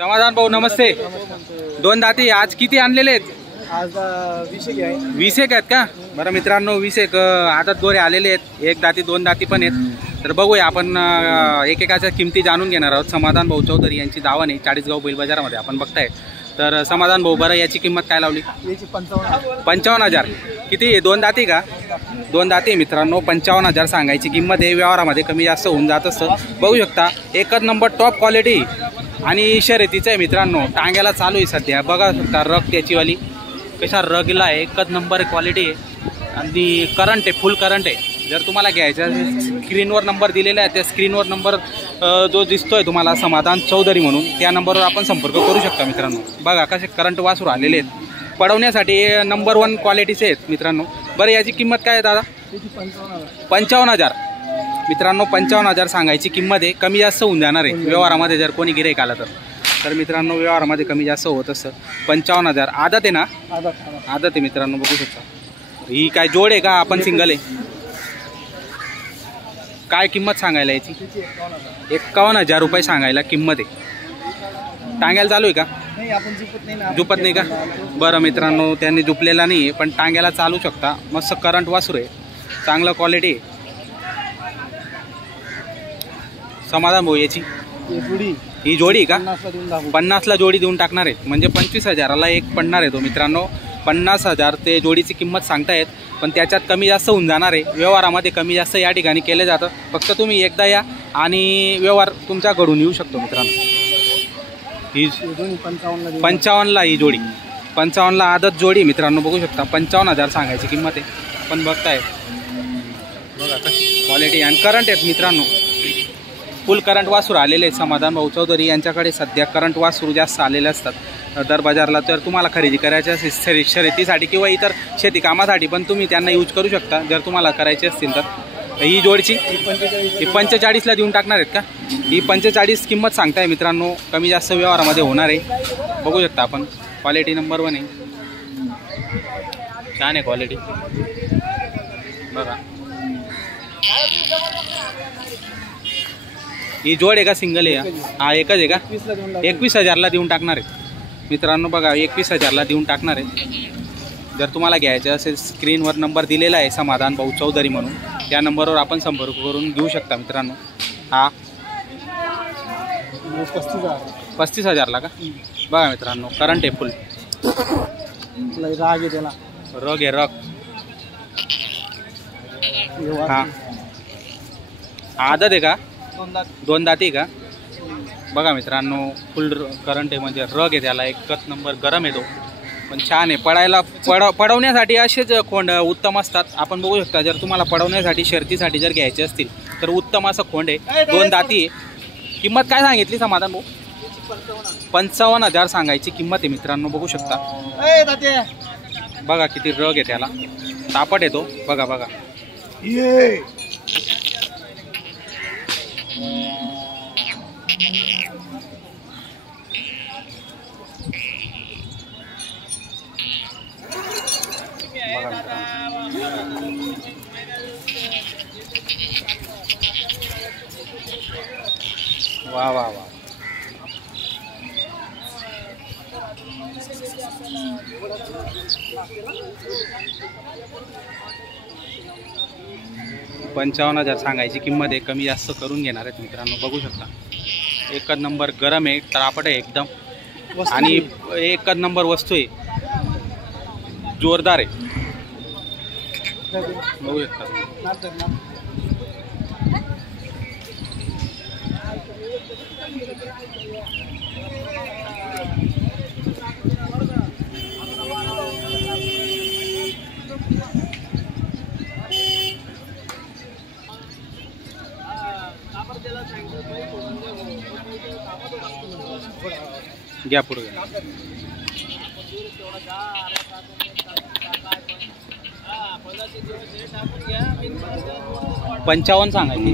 समाधान भाऊ नमस्ते। दोन दाती आज किती आणलेले आहेत? आज 20 आहे। 20 आहेत का? बरं मित्रांनो 20 आदत गोरे आलेले आहेत, एक दाती दोन दाती पण आहेत। तर बघूया आपण एकेकाच्या किमती जाणून घेणार आहोत। समाधान भाऊ चौधरी यांची दावण आहे चाळीसगाव बैल बाजारामध्ये आपण बघताय। तर समाधान भाऊ बरं याची किंमत काय लावली? याची 55,000। किती दोन दाती का? दोन दाती मित्रांनो 55,000 सांगायची किंमत आहे। व्यवहारामध्ये कमी जास्त होऊन जात असतं। बघू शकता एकच नंबर टॉप क्वालिटी आणि शर्यतीचं आहे मित्रांनो। टांग्याला चालू आहे सध्या, बघा शकता रग त्याचीवाली कशा रगला आहे, एकच नंबर क्वालिटी आहे आणि करंट आहे, फुल करंट आहे। जर तुम्हाला घ्यायचं स्क्रीनवर नंबर दिलेला आहे, त्या स्क्रीनवर नंबर जो दिसतोय तुम्हाला समाधान चौधरी म्हणून, त्या नंबरवर आपण संपर्क करू शकता मित्रांनो। बघा कसे करंट वासरू आलेले आहेत, पडवण्यासाठी नंबर 1 क्वालिटीचे आहेत मित्रांनो। बरं याची किंमत काय आहे दादा? 55,000 मित्रांनो, 55,000 सांगायची किंमत आहे। कमी जास्त होऊन जाणार आहे व्यवहारामध्ये जर कोणी गिऱ्हाईक आला तर मित्रांनो व्यवहारामध्ये कमी जास्त होत असतं। 55,000 आदत आहे ना? आदत आहे मित्रांनो, बघू शकता। ही काय जोड आहे का आपण सिंगल आहे? काय किंमत सांगायला याची? 51,000 रुपये सांगायला किंमत आहे। टांग्याला चालू आहे का? झुपत नाही का? बरं मित्रांनो त्यांनी झुपलेला नाही आहे, पण टांग्याला चालू शकता। मस्त करंट वासरू आहे, चांगलं क्वालिटी आहे। समाधान भाऊ याची ही जोडी का? 50ला जोडी देऊन टाकणार आहेत, म्हणजे 25,000ला एक पडणार आहे तो मित्रांनो। 50,000 ते जोडीची किंमत सांगतायत, पण त्याच्यात कमी जास्त होऊन जाणार आहे। व्यवहारामध्ये कमी जास्त या ठिकाणी केले जातं, फक्त तुम्ही एकदा या आणि व्यवहार तुमच्या घडून येऊ शकतो मित्रांनो। ही 55ला ही जोडी, 55ला आदत जोडी मित्रांनो, बघू शकता। 55,000 सांगायची किंमत आहे, पण बघताय बघा कशी क्वालिटी आणि करंट आहेत मित्रांनो। फुल करंट वासरू आलेले आहेत समाधान भाऊ चौधरी यांच्याकडे। सध्या करंट वासरू जास्त आलेले असतात दर बाजारला। तर तुम्हाला खरेदी करायची असेल शर्यतीसाठी किंवा इतर शेती कामासाठी पण तुम्ही त्यांना यूज करू शकता जर तुम्हाला करायचे असतील तर। ही जोडची 45ला देऊन टाकणार आहेत का? ही 45 किंमत सांगताय मित्रांनो, कमी जास्त व्यवहारामध्ये होणार आहे। बघू शकता आपण, क्वालिटी नंबर 1 आहे, छान आहे क्वालिटी बघा। ही जोड आहे का सिंगल आहे? हा एकच आहे का? 21,000ला देऊन टाकणार आहे मित्रांनो, बघा 21,000ला देऊन टाकणार आहे। जर तुम्हाला घ्यायचं असेल स्क्रीनवर नंबर दिलेला आहे समाधान भाऊ चौधरी म्हणून, त्या नंबरवर आपण संपर्क करून घेऊ शकता मित्रांनो। हा 35,000ला का? बघा मित्रांनो करंट आहे, फुल रग आहे रग। हा आदत आहे का? दोन दाती का? बघा मित्रांनो फुल करंट आहे, म्हणजे रग आहे त्याला, एकच नंबर गरम आहे तो, पण छान आहे। पडवण्यासाठी असेच खोंड उत्तम असतात, आपण बघू शकता। जर तुम्हाला पडवण्यासाठी शर्तीसाठी जर घ्यायचे असतील तर उत्तम असं खोंड आहे, दोन दाती आहे। किंमत काय सांगितली समाधान भाऊ? 55,000 सांगायची किंमत आहे मित्रांनो, बघू शकता। बघा किती रग आहे त्याला, तापट येतो बघा बघा। वाह वाह वाह, $55,000 सांगायची किंमत आहे, कमी जास्त करून घेणार आहेत मित्रांनो, बघू शकता। एकच नंबर गरम आहे, तळापट आहे एकदम, आणि एकच नंबर वस्तू आहे, जोरदार आहे, बघू शकता। घ्या पुढे घ्या। 55 सांगायची,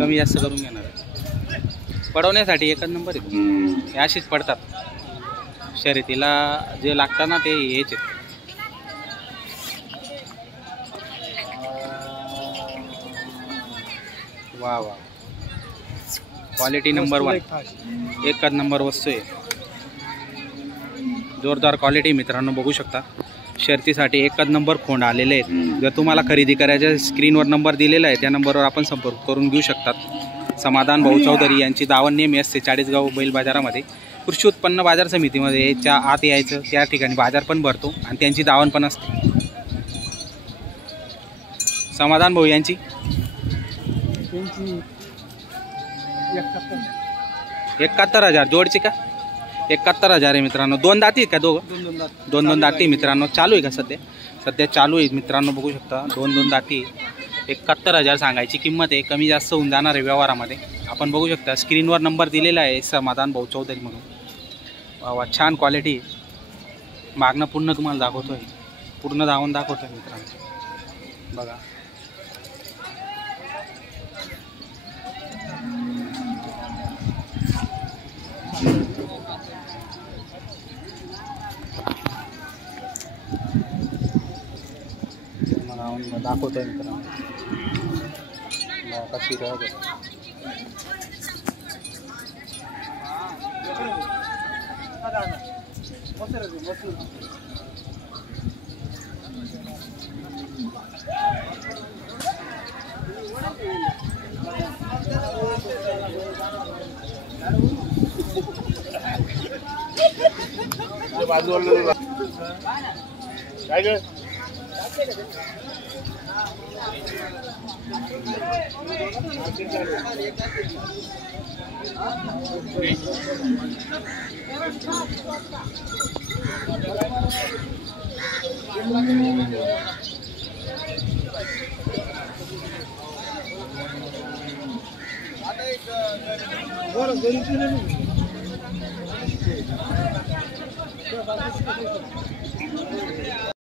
कमी जास्त करून घेणार आहे। पडवण्यासाठी एकच नंबर आहे, हे अशीच पडतात शर्यतीला जे लागतात ना ते हेच आहेत। वाह वाह, क्वालिटी नंबर 1, एकच नंबर वस्तू आहे। जोरदार क्वालिटी मित्रांनो बघू शकता. शर्तीसाठी एकच नंबर खोंड आलेले आहेत. जर तुम्हाला खरेदी करायच्या स्क्रीनवर नंबर दिलेला आहे त्या नंबरवर आपण संपर्क करून घेऊ शकतात. समाधान भाऊ चौधरी यांची दावण नेहमी असते चाळीसगाव बैल बाजारामध्ये. कृषी उत्पन्न बाजार समितीमध्ये च्या आत यायचं, त्या ठिकाणी बाजार पण भरतो आणि त्यांची दावण पण असते. समाधान भाऊ यांची 71,000 जोडची का? 71,000 आहे मित्रांनो. दोन दाती आहेत का दोघं? दोन दाती मित्रांनो. चालू आहे का सध्या चालू आहे मित्रांनो बघू शकता. दोन दाती 71,000 सांगायची किंमत आहे. कमी जास्त होऊन जाणार आहे व्यवहारामध्ये. आपण बघू शकता स्क्रीनवर नंबर दिलेला आहे समाधान भाऊ चौधरी म्हणून. वा छान क्वालिटी. मागणं पूर्ण तुम्हाला दाखवतो आहे, पूर्ण धावून दाखवतो आहे मित्रांनो बघा. दाखवतोय मित्रांनो कशी काय